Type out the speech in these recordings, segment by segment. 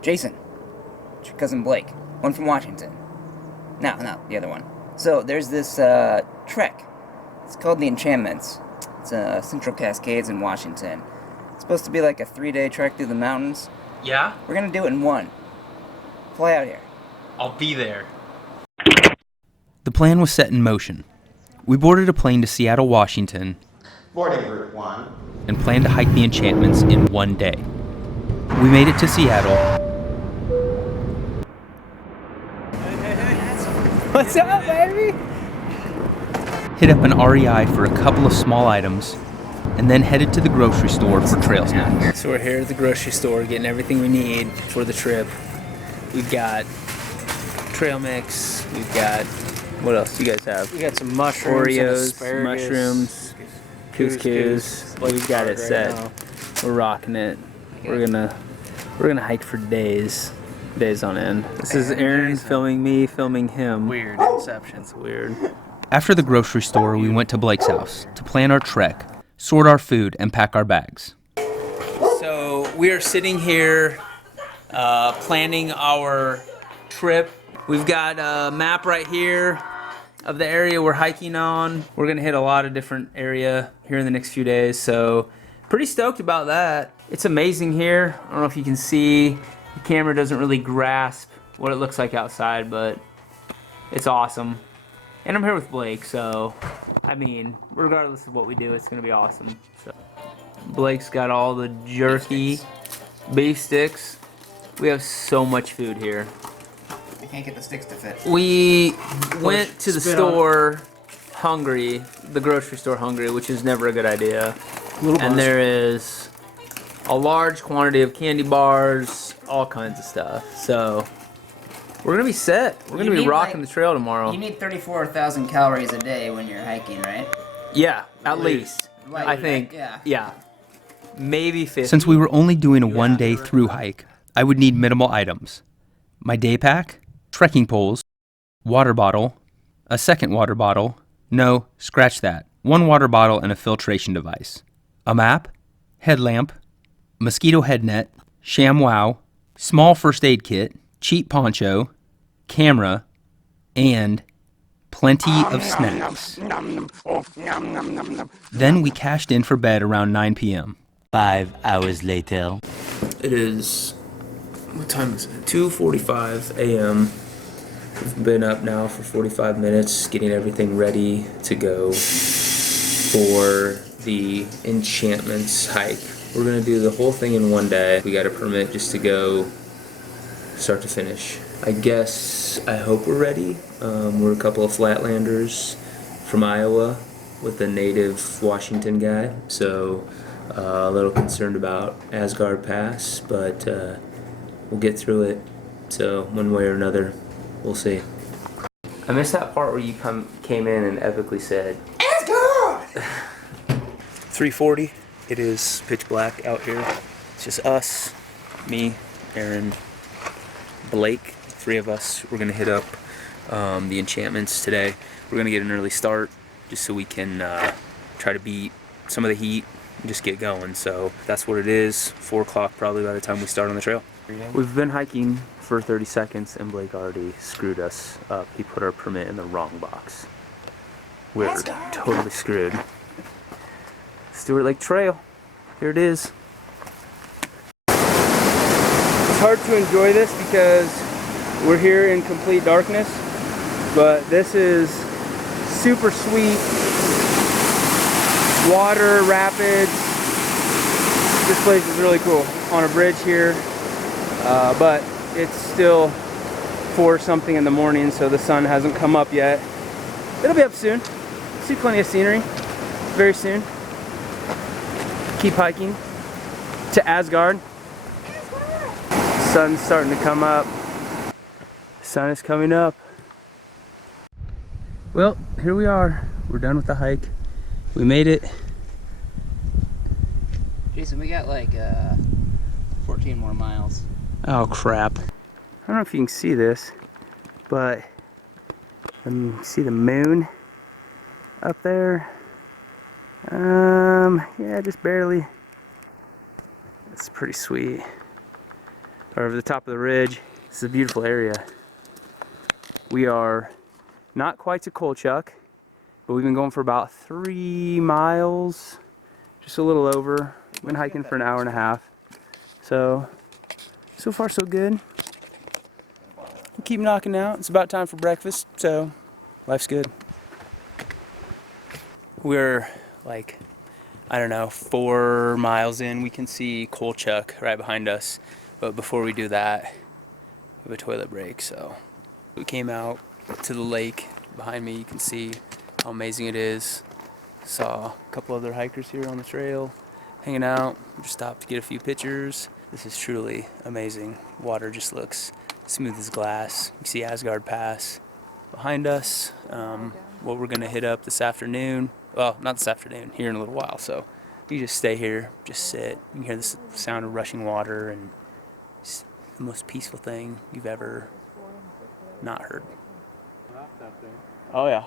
Jason. It's your cousin Blake. One from Washington. No, the other one. So, there's this, trek. It's called the Enchantments. It's, Central Cascades in Washington. It's supposed to be like a 3-day trek through the mountains. Yeah? We're gonna do it in one. Fly out here. I'll be there. The plan was set in motion. We boarded a plane to Seattle, Washington, Boarding Group 1. and planned to hike the Enchantments in one day. We made it to Seattle. What's up, baby? Hit up an REI for a couple of small items, and then headed to the grocery store for trail snacks. So we're here at the grocery store getting everything we need for the trip. We've got trail mix, we've got, what else do you guys have? We got some mushrooms, Oreos, some mushrooms, couscous. We've got it set. We're rocking it. We're gonna hike for days on end. This is Aaron filming me, filming him. Weird inception. It's weird. After the grocery store, we went to Blake's house to plan our trek, sort our food, and pack our bags. So we are sitting here planning our trip. We've got a map right here of the area we're hiking on. We're gonna hit a lot of different area here in the next few days, so pretty stoked about that. It's amazing here. I don't know if you can see, the camera doesn't really grasp what it looks like outside, but it's awesome. And I'm here with Blake, so I mean, regardless of what we do, it's gonna be awesome. So Blake's got all the jerky, beef sticks. We have so much food here. I can't get the sticks to fit. We went to the store hungry, the grocery store hungry, which is never a good idea. And there is a large quantity of candy bars, all kinds of stuff. So we're gonna be set. We're gonna be rocking the trail tomorrow. You need 34,000 calories a day when you're hiking, right? Yeah, at least. Like, I think. Yeah. Maybe 50. Since we were only doing a one-day through hike, I would need minimal items. My day pack, trekking poles, water bottle, a second water bottle, no, scratch that, one water bottle and a filtration device, a map, headlamp, mosquito head net, ShamWow, small first aid kit, cheap poncho, camera, and plenty of snacks. Then we cashed in for bed around 9 p.m. 5 hours later. It is, what time is it? 2:45 a.m. We've been up now for 45 minutes, getting everything ready to go for the Enchantments hike. We're gonna do the whole thing in one day. We got a permit just to go start to finish. I hope we're ready. We're a couple of flatlanders from Iowa with a native Washington guy, so a little concerned about Asgard Pass, but we'll get through it. So one way or another, we'll see. I missed that part where you came in and epically said, Asgard! 3:40. It is pitch black out here. It's just us, me, Aaron, Blake, three of us. We're gonna hit up the Enchantments today. We're gonna get an early start just so we can try to beat some of the heat and just get going. So that's what it is. 4 o'clock probably by the time we start on the trail. We've been hiking for 30 seconds and Blake already screwed us up. He put our permit in the wrong box. We're totally screwed. Stewart Lake Trail. Here it is. It's hard to enjoy this because we're here in complete darkness, but this is super sweet. Water, rapids. This place is really cool. On a bridge here, but it's still 4 something in the morning, so the sun hasn't come up yet. It'll be up soon. See plenty of scenery very soon. Keep hiking to Asgard. Sun's starting to come up. Sun is coming up. Well, here we are. We're done with the hike. We made it. Jason, we got like 14 more miles. Oh crap. I don't know if you can see this, but see the moon up there? Yeah, just barely. It's pretty sweet. over the top of the ridge. This is a beautiful area. We are not quite to Kolchak, but we've been going for about 3 miles, just a little over. Been hiking for an hour and a half. So far so good. We'll keep knocking out. It's about time for breakfast, so life's good. We're like, I don't know, 4 miles in. We can see Kolchak right behind us. But before we do that, we have a toilet break. So we came out to the lake behind me. You can see how amazing it is. Saw a couple other hikers here on the trail hanging out. We just stopped to get a few pictures. This is truly amazing. Water just looks smooth as glass. You see Asgard Pass behind us. What we're gonna hit up this afternoon. Well, not this afternoon, here in a little while. So you just stay here, just sit. You can hear the sound of rushing water, and it's the most peaceful thing you've ever not heard. Oh yeah.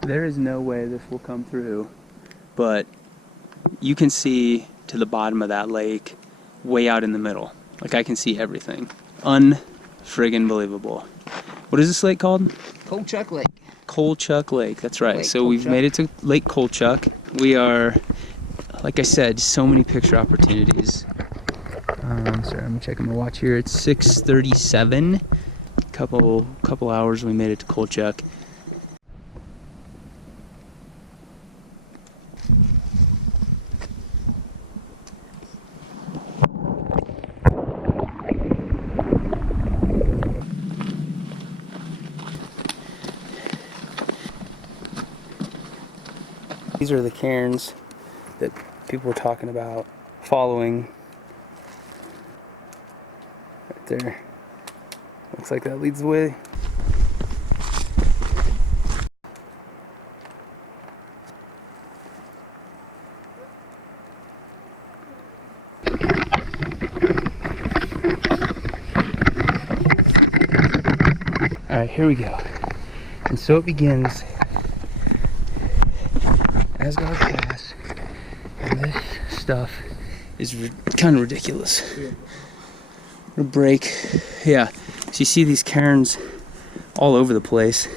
There is no way this will come through, but you can see to the bottom of that lake way out in the middle. Like, I can see everything. Unfriggin' believable. What is this lake called? Kolchak Lake. Kolchak Lake, that's right. Lake so we've Kolchak. made it to Lake Kolchak. We are, like I said, so many picture opportunities. Sorry, I'm checking my watch here. It's 6:37. Couple hours we made it to Kolchak. These are the cairns that people were talking about following. Right there. Looks like that leads the way. Alright, here we go. And so it begins. Asgard Pass, and this stuff is kind of ridiculous. A break, yeah. So you see these cairns all over the place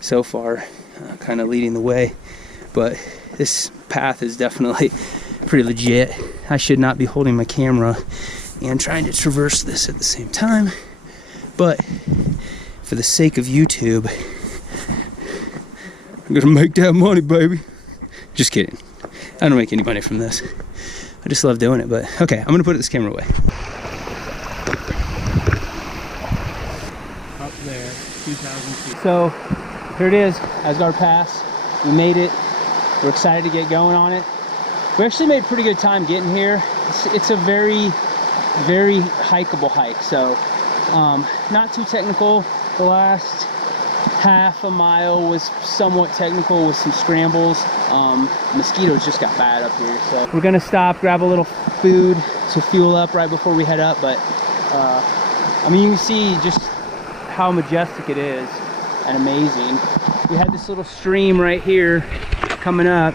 so far, kind of leading the way, but this path is definitely pretty legit. I should not be holding my camera and trying to traverse this at the same time, but for the sake of YouTube, I'm gonna make that money, baby. Just kidding. I don't make any money from this. I just love doing it, but okay, I'm gonna put this camera away. Up there, 2,000 feet. So, here it is, Asgard Pass. We made it. We're excited to get going on it. We actually made pretty good time getting here. It's a very, very hikeable hike, so not too technical. The last half a mile was somewhat technical with some scrambles. Mosquitoes just got bad up here, so we're gonna stop, grab a little food to fuel up right before we head up. But I mean, you can see just how majestic it is and amazing. We had this little stream right here coming up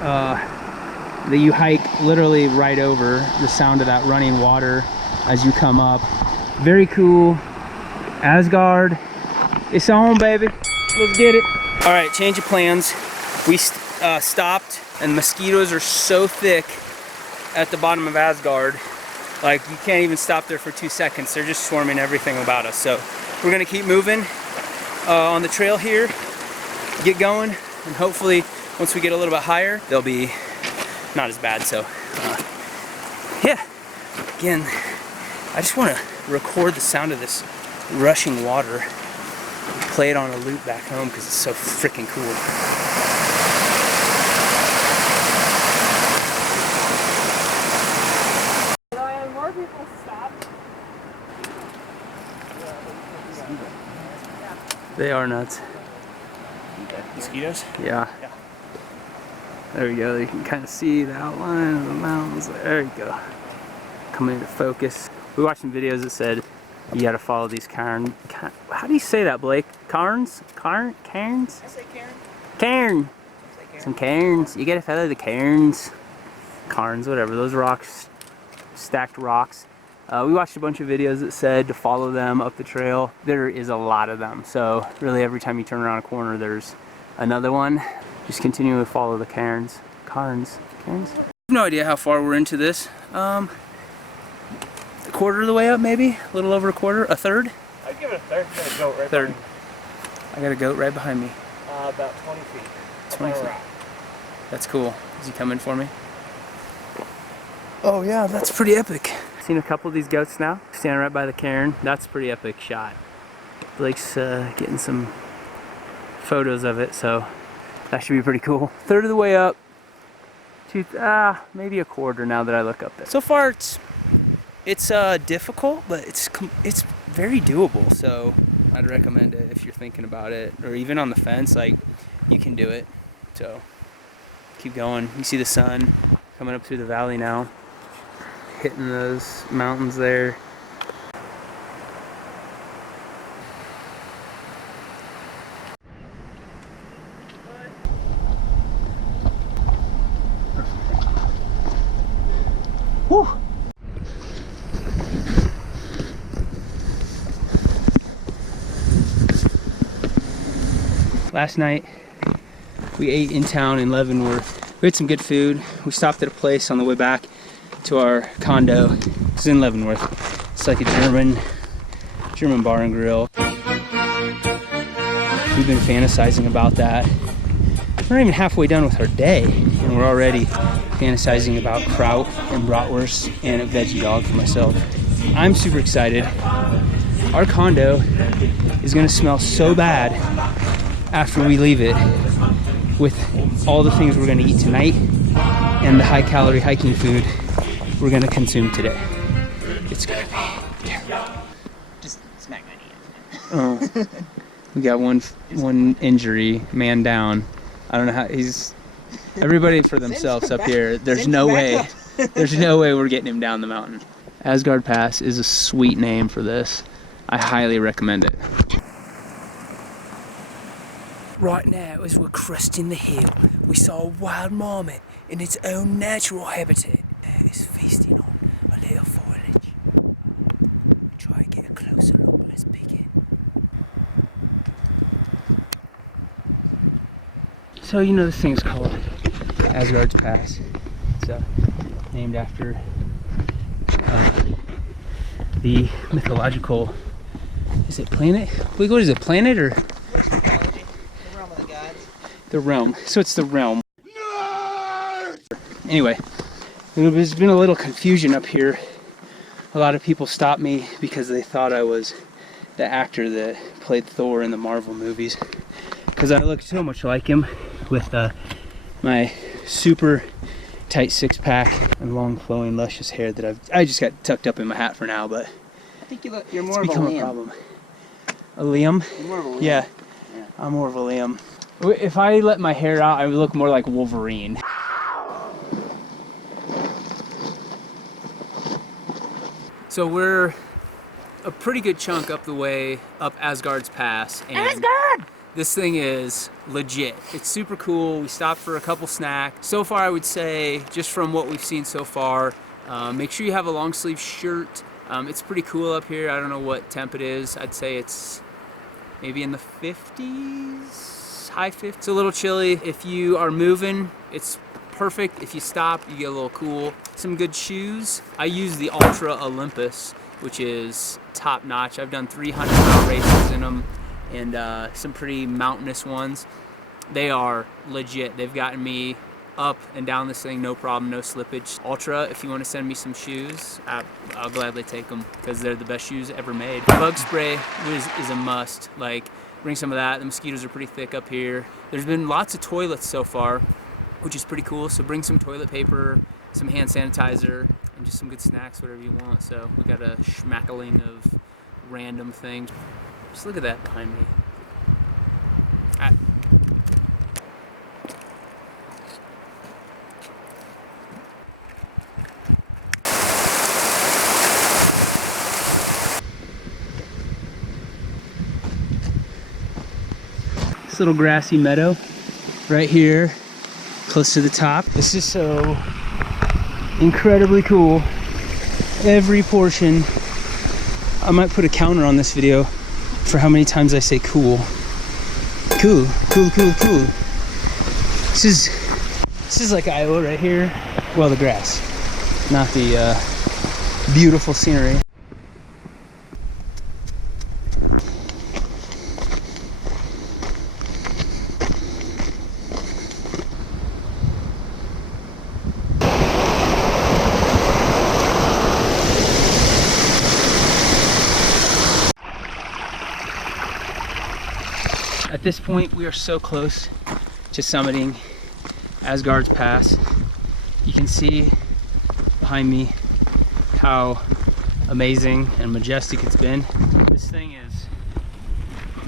that you hike literally right over. The sound of that running water as you come up. Very cool. Asgard, it's on, baby. Let's get it. All right, change of plans. We stopped, and mosquitoes are so thick at the bottom of Asgard. Like, you can't even stop there for 2 seconds. They're just swarming everything about us. So we're gonna keep moving on the trail here, get going, and hopefully once we get a little bit higher, they'll be not as bad. So yeah, again, I just want to record the sound of this rushing water and play it on a loop back home because it's so freaking cool. More people stop. They are nuts. Mosquitoes? Yeah. There we go. You can kind of see the outline of the mountains. There you go. Coming into focus. We watched some videos that said you got to follow these cairns. How do you say that, Blake? Cairns? Cairns? I say Karen. Cairn. Some cairns. You got to follow the cairns. Cairns, whatever. Those rocks stacked rocks. We watched a bunch of videos that said to follow them up the trail. There is a lot of them, so really every time you turn around a corner there's another one. Just continue to follow the cairns. Cairns? I have no idea how far we're into this. A quarter of the way up, maybe? A little over a quarter? A third? I'd give it a third. You got a goat right Third. behind I got a goat right behind me. me. About 20 feet. 20 Up on a feet. rock. That's cool. Is he coming for me? Oh yeah, that's pretty epic. Seen a couple of these goats now, standing right by the cairn. That's a pretty epic shot. Blake's getting some photos of it, so that should be pretty cool. Third of the way up. Maybe a quarter now that I look up there. So far it's difficult, but it's very doable. So I'd recommend it if you're thinking about it, or even on the fence. Like, you can do it. So keep going. You see the sun coming up through the valley now, hitting those mountains there. Whew. Last night we ate in town in Leavenworth. We had some good food. We stopped at a place on the way back to our condo. It's in Leavenworth. It's like a German bar and grill. We've been fantasizing about that. We're not even halfway done with our day, and we're already fantasizing about kraut and bratwurst and a veggie dog for myself. I'm super excited. Our condo is gonna smell so bad after we leave it, with all the things we're gonna eat tonight and the high calorie hiking food we're gonna consume today. It's gonna be terrible. Just smack my knee. Oh, we got one injury, man down. I don't know how he's. Everybody for themselves up here. There's no way. There's no way we're getting him down the mountain. Asgard Pass is a sweet name for this. I highly recommend it. Right now, as we're cresting the hill, we saw a wild marmot in its own natural habitat. It's feasting on a little foliage. Try to get a closer look. Let's peek in. So you know this thing's called Asgard's Pass. It's named after the mythological. Is it planet? What is it? Planet or? The realm of the gods. The realm. So it's the realm. Anyway, there's been a little confusion up here. A lot of people stopped me because they thought I was the actor that played Thor in the Marvel movies, because I look so much like him with my super tight six-pack and long flowing luscious hair that I just got tucked up in my hat for now, but I think you're more it's of a become a Liam. problem. A Liam? You're more of a Liam. Yeah, Yeah. I'm more of a Liam. If I let my hair out, I would look more like Wolverine. So we're a pretty good chunk up the way up Asgard's Pass, and Asgard! this thing is legit. It's super cool. We stopped for a couple snacks. So far, I would say, just from what we've seen so far, make sure you have a long sleeve shirt. It's pretty cool up here. I don't know what temp it is. I'd say it's maybe in the 50s, high 50s. It's a little chilly. If you are moving, it's perfect. If you stop, you get a little cool. Some good shoes. I use the Ultra Olympus, which is top notch. I've done 300-mile races in them, and some pretty mountainous ones. They are legit. They've gotten me up and down this thing, no problem, no slippage. Ultra, if you want to send me some shoes, I'll gladly take them, because they're the best shoes ever made. Bug spray is a must. Like, bring some of that. The mosquitoes are pretty thick up here. There's been lots of toilets so far, which is pretty cool. So bring some toilet paper, some hand sanitizer, and just some good snacks, whatever you want. So we got a schmackling of random things. Just look at that behind me. This little grassy meadow right here, close to the top. This is so incredibly cool. every portion. I might put a counter on this video for how many times I say cool. Cool, cool, cool, cool. This is like Iowa right here. Well, the grass, not the beautiful scenery. At this point, we are so close to summiting Asgard's Pass. You can see behind me how amazing and majestic it's been. This thing is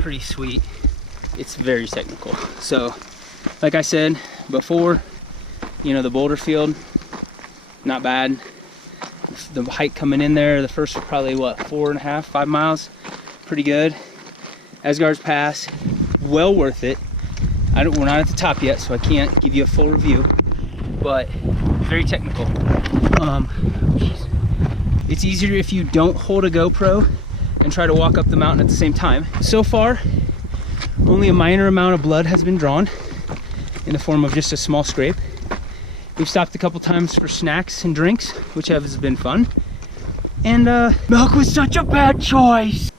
pretty sweet. It's very technical. So, like I said before, you know, the boulder field, not bad. The hike coming in there, the first probably what, 4.5, 5 miles, pretty good. Asgard's Pass, well worth it. We're not at the top yet, so I can't give you a full review, but very technical. It's easier if you don't hold a GoPro and try to walk up the mountain at the same time. So far, only a minor amount of blood has been drawn in the form of just a small scrape. We've stopped a couple times for snacks and drinks, which has been fun. And milk was such a bad choice.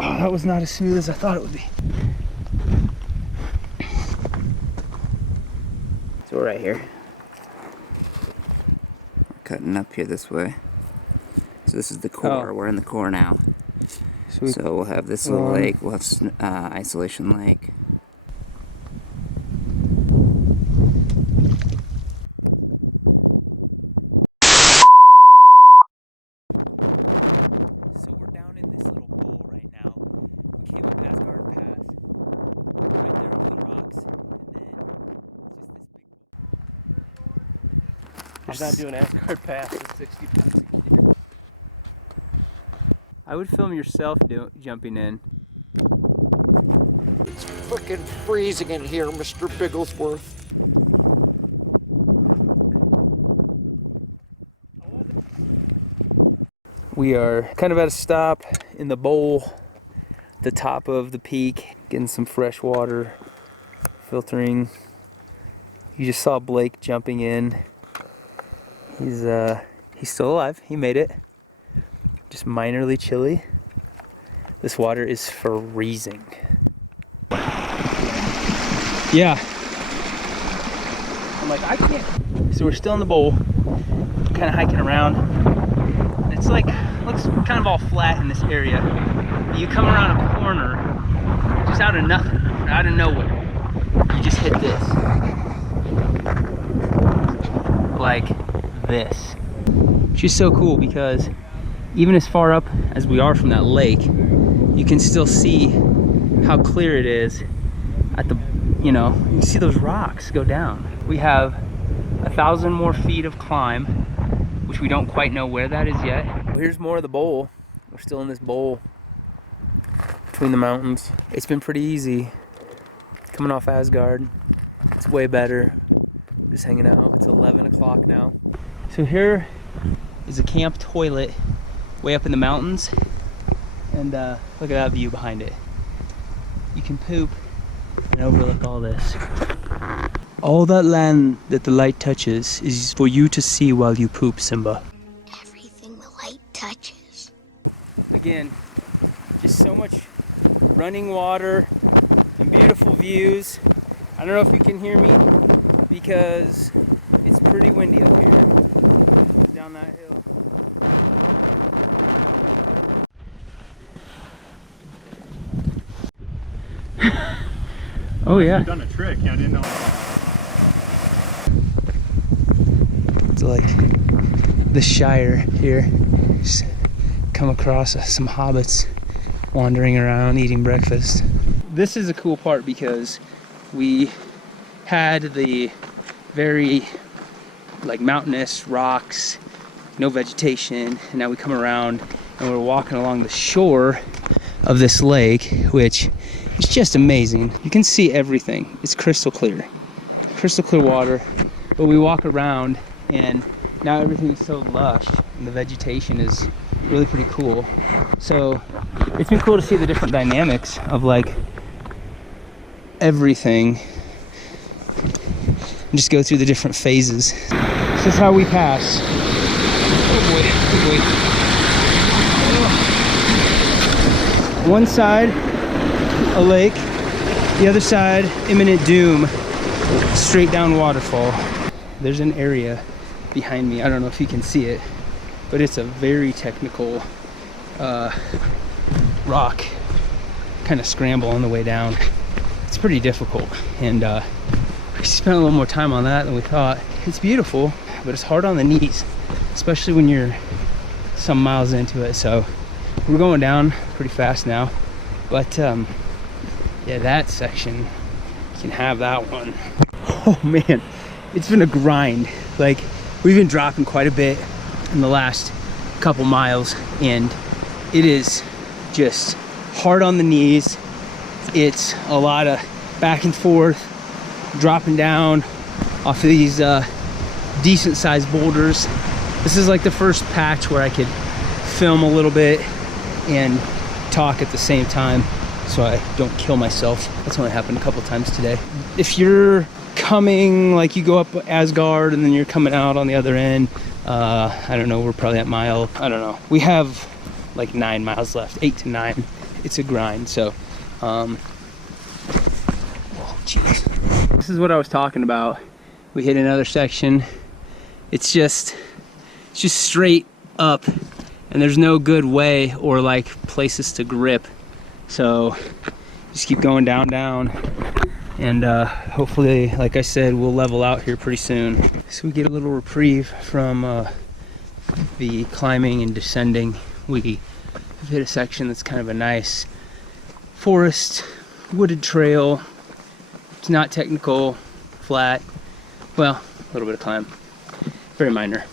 Oh, that was not as smooth as I thought it would be. So we're right here. We're cutting up here this way. So this is the core. Oh. We're in the core now. Sweet. So we'll have this little lake. We'll have Isolation Lake. So we're down in this little bowl right now. We came up Asgard Pass, right there over the rocks, and then I'm not doing Asgard Pass at 60 bucks a year. I would film yourself jumping in. It's frickin' freezing in here, Mr. Bigglesworth. We are kind of at a stop in the bowl, the top of the peak, getting some fresh water, filtering. You just saw Blake jumping in. He's still alive. He made it. Just minorly chilly. This water is freezing. Yeah. I'm like, I can't. So we're still in the bowl, kind of hiking around. It's like, looks kind of all flat in this area. You come around a corner, just out of nothing, out of nowhere. You just hit this. Like this. Which is so cool because even as far up as we are from that lake, you can still see how clear it is at the, you know, you can see those rocks go down. We have 1,000 more feet of climb, which we don't quite know where that is yet. Well, here's more of the bowl. We're still in this bowl between the mountains. It's been pretty easy coming off Asgard. It's way better. Just hanging out. It's 11 o'clock now. So here is a camp toilet way up in the mountains. And look at that view behind it. You can poop and overlook all this. All that land that the light touches is for you to see while you poop, Simba. Everything the light touches. Again, just so much running water and beautiful views. I don't know if you can hear me because it's pretty windy up here down that hill. Oh yeah. You've done a trick. I didn't know. It's like the Shire here. Just come across some hobbits wandering around eating breakfast. This is a cool part because we had the very like mountainous rocks, no vegetation, and now we come around and we're walking along the shore of this lake, which is just amazing. You can see everything. It's crystal clear water. But we walk around and now everything is so lush and the vegetation is really pretty cool. So it's been cool to see the different dynamics of like everything and just go through the different phases. This is how we pass. Oh boy, oh boy. One side, a lake. The other side, imminent doom, straight down waterfall. There's an area behind me, I don't know if you can see it, but it's a very technical rock kind of scramble on the way down. It's pretty difficult, and we spent a little more time on that than we thought. It's beautiful, but it's hard on the knees, especially when you're some miles into it. So we're going down pretty fast now, but yeah, that section, you can have that one. Oh man, it's been a grind. Like, we've been dropping quite a bit in the last couple miles, and it is just hard on the knees. It's a lot of back and forth, dropping down off of these decent sized boulders. This is like the first patch where I could film a little bit and talk at the same time, so I don't kill myself. That's only happened a couple times today. If you're coming, like you go up Asgard and then you're coming out on the other end, I don't know, we're probably at mile, I don't know. We have like 9 miles left, 8 to 9. It's a grind, so, oh jeez. This is what I was talking about. We hit another section. It's just straight up, and there's no good way or like places to grip. So just keep going down, and hopefully, like I said, we'll level out here pretty soon. So we get a little reprieve from the climbing and descending. We have hit a section that's kind of a nice forest, wooded trail. It's not technical, flat, well, a little bit of climb, very minor,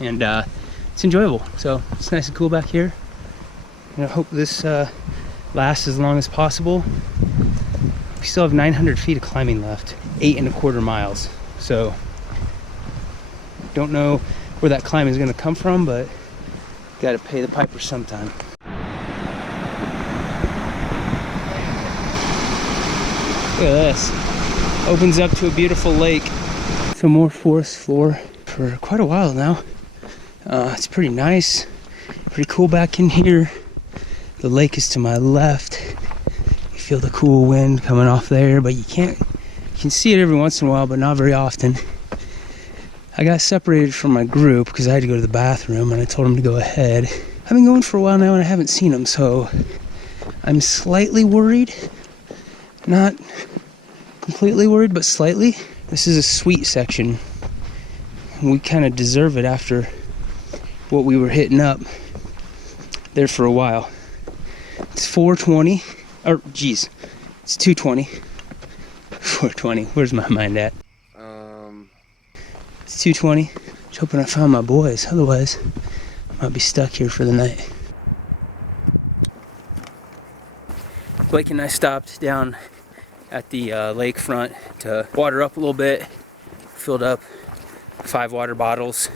and it's enjoyable. So it's nice and cool back here, and I hope this lasts as long as possible. We still have 900 feet of climbing left, 8.25 miles. So don't know where that climb is going to come from, but got to pay the piper sometime. Look at this. Opens up to a beautiful lake. Some more forest floor for quite a while now. It's pretty nice, pretty cool back in here. The lake is to my left. You feel the cool wind coming off there, but you can see it every once in a while, but not very often. I got separated from my group because I had to go to the bathroom, and I told them to go ahead. I've been going for a while now and I haven't seen them, so I'm slightly worried. Not completely worried, but slightly. This is a sweet section. We kind of deserve it after what we were hitting up there for a while. It's 420, or geez, it's 220. 420, where's my mind at? It's 220. Just hoping I found my boys, otherwise I might be stuck here for the night. Blake and I stopped down at the lakefront to water up a little bit. Filled up 5 water bottles.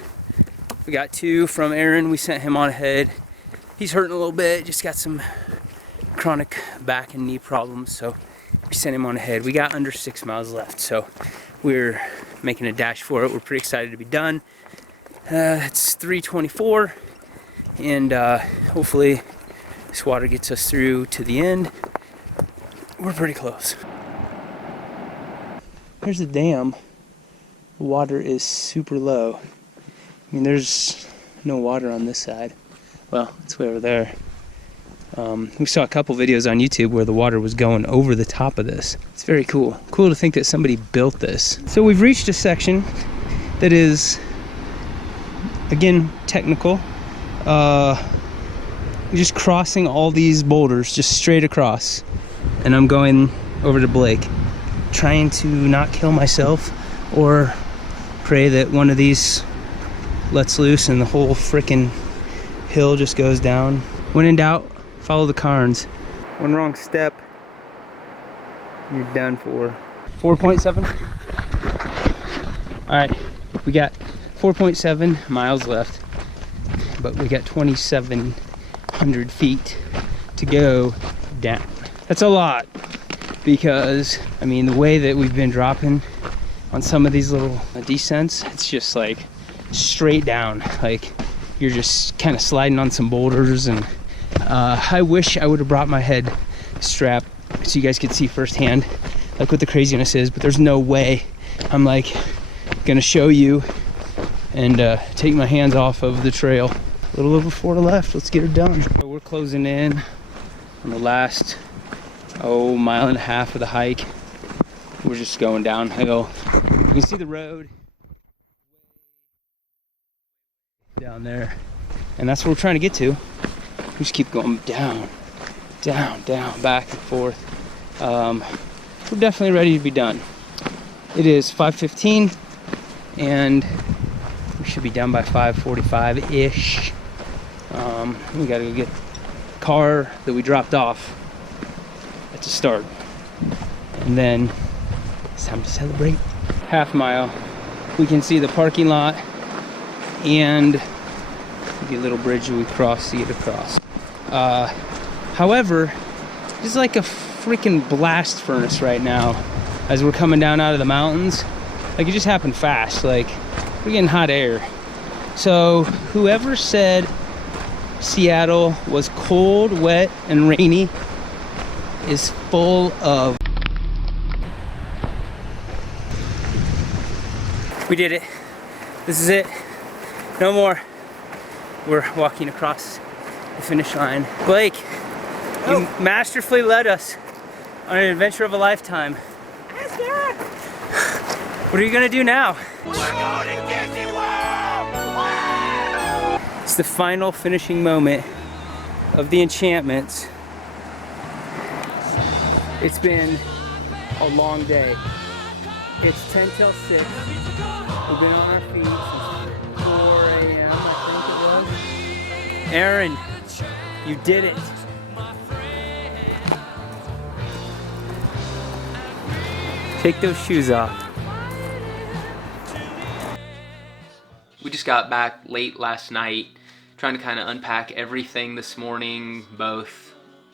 We got 2 from Aaron. We sent him on ahead. He's hurting a little bit, just got some chronic back and knee problems, so we sent him on ahead. We got under 6 miles left, so we're making a dash for it. We're pretty excited to be done. It's 3:24, and hopefully this water gets us through to the end. We're pretty close. There's a dam. The water is super low. I mean, there's no water on this side. Well, it's way over there. We saw a couple videos on YouTube where the water was going over the top of this. It's very cool. Cool to think that somebody built this. So we've reached a section that is, again, technical. Just crossing all these boulders, just straight across. And I'm going over to Blake, trying to not kill myself or pray that one of these lets loose and the whole frickin' hill just goes down. When in doubt, follow the cairns. One wrong step, you're done for. 4.7. All right, we got 4.7 miles left, but we got 2,700 feet to go down. That's a lot, because I mean, the way that we've been dropping on some of these little descents, it's just like straight down. Like you're just kind of sliding on some boulders, and I wish I would have brought my head strap so you guys could see firsthand like what the craziness is, but there's no way I'm like gonna show you and take my hands off of the trail. A little over 4 to left. Let's get it done. We're closing in on the last mile and a half of the hike. We're just going downhill. You can see the road down there, and that's where we're trying to get to. We just keep going down, down, down, back and forth. We're definitely ready to be done. It is 5:15, and we should be done by 5:45-ish. We gotta go get the car that we dropped off at the start, and then it's time to celebrate. Half mile, we can see the parking lot and the little bridge that we cross to get across. However, it's like a freaking blast furnace right now as we're coming down out of the mountains. Like, it just happened fast. Like, we're getting hot air. So whoever said Seattle was cold, wet, and rainy is full of... We did it. This is it. No more. We're walking across the finish line. Blake, you masterfully led us on an adventure of a lifetime. Asgard! What are you gonna do now? We're going to Disney World! Wow! It's the final finishing moment of the Enchantments. It's been a long day. It's 10 till 6. We've been on our feet since 4 a.m. I think it was. Aaron, you did it. Take those shoes off. We just got back late last night, trying to kind of unpack everything this morning, both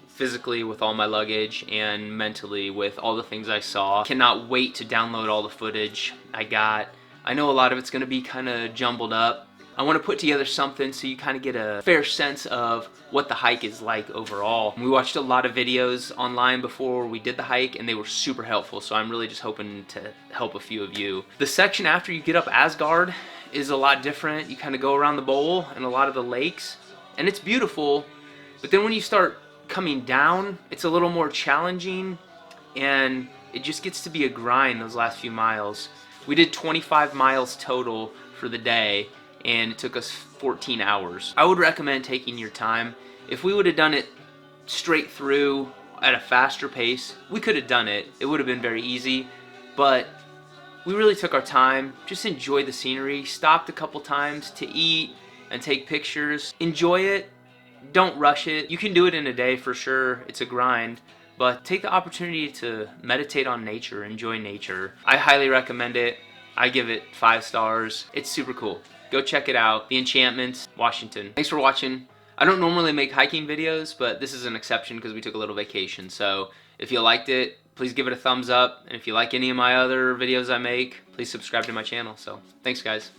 physically with all my luggage and mentally with all the things I saw. Cannot wait to download all the footage I got. I know a lot of it's going to be kind of jumbled up. I want to put together something so you kind of get a fair sense of what the hike is like overall. We watched a lot of videos online before we did the hike, and they were super helpful, so I'm really just hoping to help a few of you. The section after you get up Asgard is a lot different. You kind of go around the bowl and a lot of the lakes, and it's beautiful, but then when you start coming down, it's a little more challenging, and it just gets to be a grind those last few miles. We did 25 miles total for the day, and it took us 14 hours. I would recommend taking your time. If we would have done it straight through at a faster pace, we could have done it. It would have been very easy, but we really took our time. Just enjoy the scenery. Stopped a couple times to eat and take pictures. Enjoy it. Don't rush it. You can do it in a day for sure. It's a grind, but take the opportunity to meditate on nature, enjoy nature. I highly recommend it. I give it 5 stars. It's super cool. Go check it out. The Enchantments, Washington. Thanks for watching. I don't normally make hiking videos, but this is an exception because we took a little vacation. So if you liked it, please give it a thumbs up. And if you like any of my other videos I make, please subscribe to my channel. So thanks, guys.